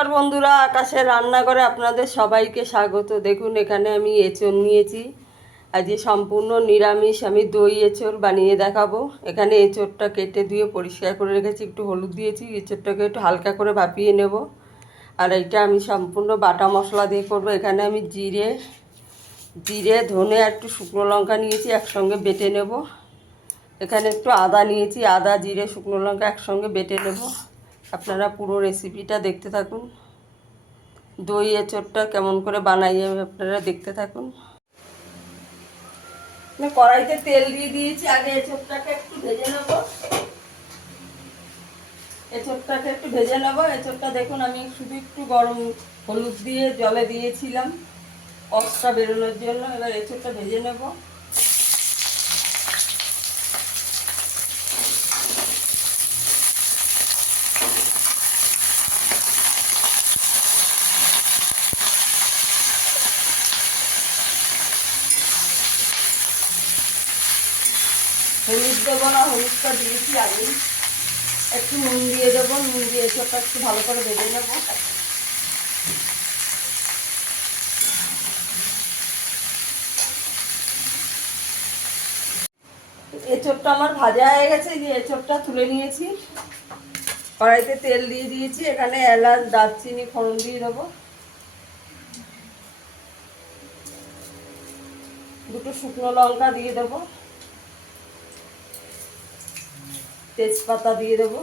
নমস্কার বন্ধুরা, আকাশের রান্নাঘরে আপনাদের সবাইকে স্বাগত। দেখুন এখানে আমি এঁচোড় নিয়েছি। আজকে সম্পূর্ণ নিরামিষ আমি দই এঁচোড় বানিয়ে দেখাবো। এখানে এঁচোড়টা কেটে দিয়ে পরিষ্কার করে রেখেছি, একটু হলুদ দিয়েছি। এঁচোড়টাকে একটু হালকা করে ভাপিয়ে নেব। আর এটা আমি সম্পূর্ণ বাটা মশলা দিয়ে করব। এখানে আমি জিরে ধনে আর একটু শুকনো লঙ্কা নিয়েছি, একসঙ্গে বেটে নেব। এখানে একটু আদা নিয়েছি, আদা জিরে শুকনো লঙ্কা একসঙ্গে বেটে নেব। আপনারা পুরো রেসিপিটা দেখতে থাকুন। দই এঁচোড়টা কেমন করে বানাই আমি আপনারা দেখতে থাকুন। কড়াইতে তেল দিয়ে দিয়েছি, আগে এঁচোড়টাকে একটু ভেজে নেব। এঁচোড়টা দেখুন আমি শুধু একটু গরম হলুদ দিয়ে জলে দিয়েছিলাম কষটা বেরোনোর জন্য। এবার এঁচোড়টা ভেজে নেব। হলুদ দেবো না, হলুদটা দিয়েছি আগে। একটু নুন দিয়ে দেবো, নুন দিয়ে এঁচোড়টা একটু ভালো করে ভেজে নেব। এঁচোড়টা আমার ভাজা হয়ে গেছে, যে এঁচোড়টা তুলে নিয়েছি। কড়াইতে তেল দিয়ে দিয়েছি, এখানে এলাচ দারচিনি ফোড়ন দিয়ে দেবো। দুটো শুকনো লঙ্কা দিয়ে দেবো, তেজপাতা দিয়ে দেবো,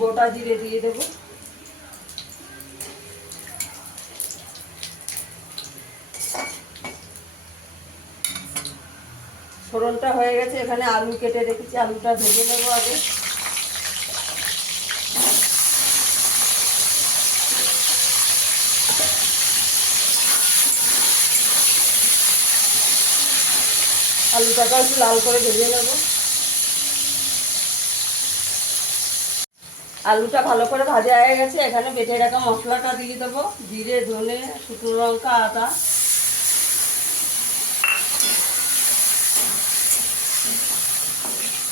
গোটা জিরে দিয়ে দেবো। ফোড়নটা হয়ে গেছে, এখানে আলু কেটে রেখেছি, আলুটা ভেজে নেবো আগে। আলুটাকে একটু লাল করে ভেজে নেব। আলুটা ভালো করে ভাজা হয়ে গেছে, এখানে বেটে রাখা মশলাটা দিয়ে দেবো। জিরে ধনে শুকনো লঙ্কা আদা।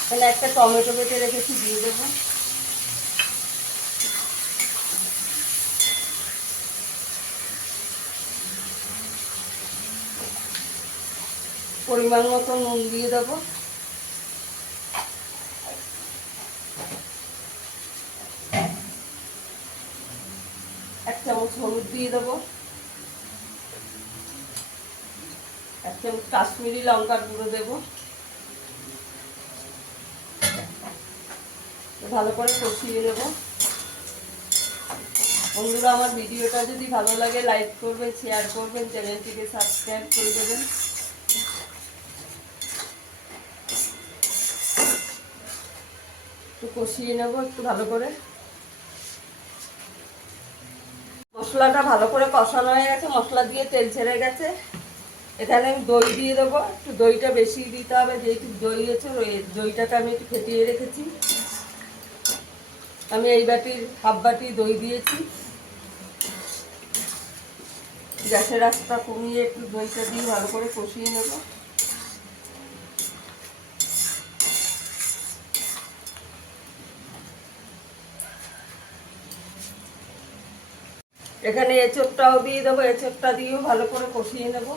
এখানে একটা টমেটো বেটে রেখেছি, দিয়ে দেবো। পরিমাণ মতো নুন দিয়ে দেবো। এক চামচ হলুদ দিয়ে দেবো। এক চামচ কাশ্মীরি লঙ্কার গুঁড়ো দেবো। ভালো করে কষিয়ে নেব। বন্ধুরা, আমার ভিডিওটা যদি ভালো লাগে লাইক করবেন, শেয়ার করবেন, চ্যানেলটিকে সাবস্ক্রাইব করে দেবেন। একটু কষিয়ে নেব একটু ভালো করে। মশলাটা ভালো করে কষানো হয়ে গেছে, মশলা দিয়ে তেল ছেড়ে গেছে। এখানে আমি দই দিয়ে দেবো। একটু দইটা বেশি দিতে হবে, যেহেতু দই আছে। ওই দইটাকে আমি একটু ফেটিয়ে রেখেছি। আমি এই বাটির হাফ বাটি দই দিয়েছি। গ্যাসের আঁচটা কমিয়ে একটু দইটা দিয়ে ভালো করে কষিয়ে নেব। এখানে এঁচোড়টাও দিয়ে দেবো, এঁচোড়টা দিয়েও ভালো করে কষিয়ে নেব।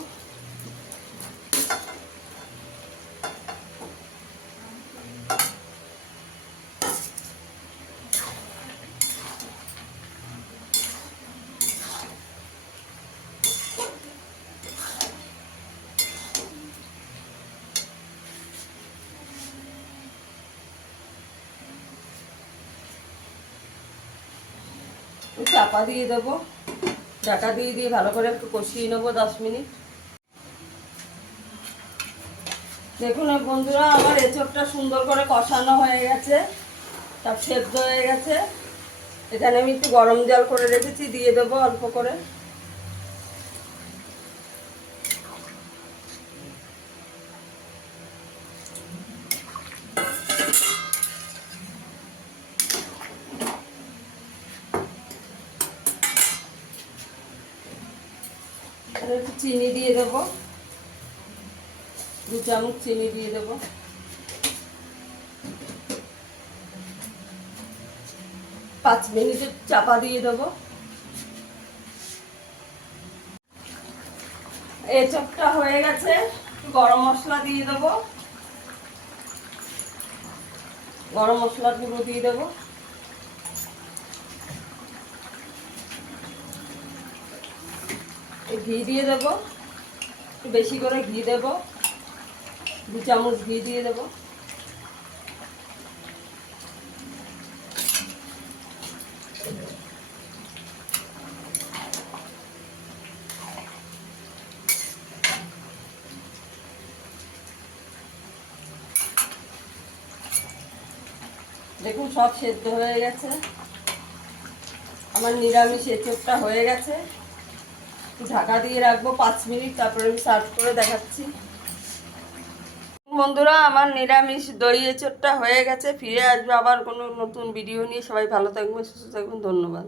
চাপা দিয়ে দেবো, ঢাকা দিয়ে ভালো করে একটু কষিয়ে নেবো 10 মিনিট। দেখুন বন্ধুরা, আমার এঁচোড়টা সুন্দর করে কষানো হয়ে গেছে, সব সেদ্ধ হয়ে গেছে। এখানে আমি একটু গরম জল করে রেখেছি, দিয়ে দেবো অল্প করে। একটু চিনি দিয়ে দেবো, 2 চামচ চিনি দিয়ে দেবো। 5 মিনিটের চাপা দিয়ে দেবো। এঁচোড়টা হয়ে গেছে, গরম মশলা দিয়ে দেবো, গরম মশলার গুঁড়ো দিয়ে দেবো, ঘি দিয়ে দেবো, একটু বেশি করে ঘি দেবো, 2 চামচ ঘি দিয়ে দেবো। দেখুন সব সেদ্ধ হয়ে গেছে, আমার নিরামিষ এঁচোড়টা হয়ে গেছে। ঢাকা দিয়ে রাখবো 5 মিনিট, তারপরে আমি সার্ভ করে দেখাচ্ছি। বন্ধুরা, আমার নিরামিষ দই এঁচোড়টা হয়ে গেছে। ফিরে আসবো আবার কোনো নতুন ভিডিও নিয়ে। সবাই ভালো থাকবেন, সুস্থ থাকবেন, ধন্যবাদ।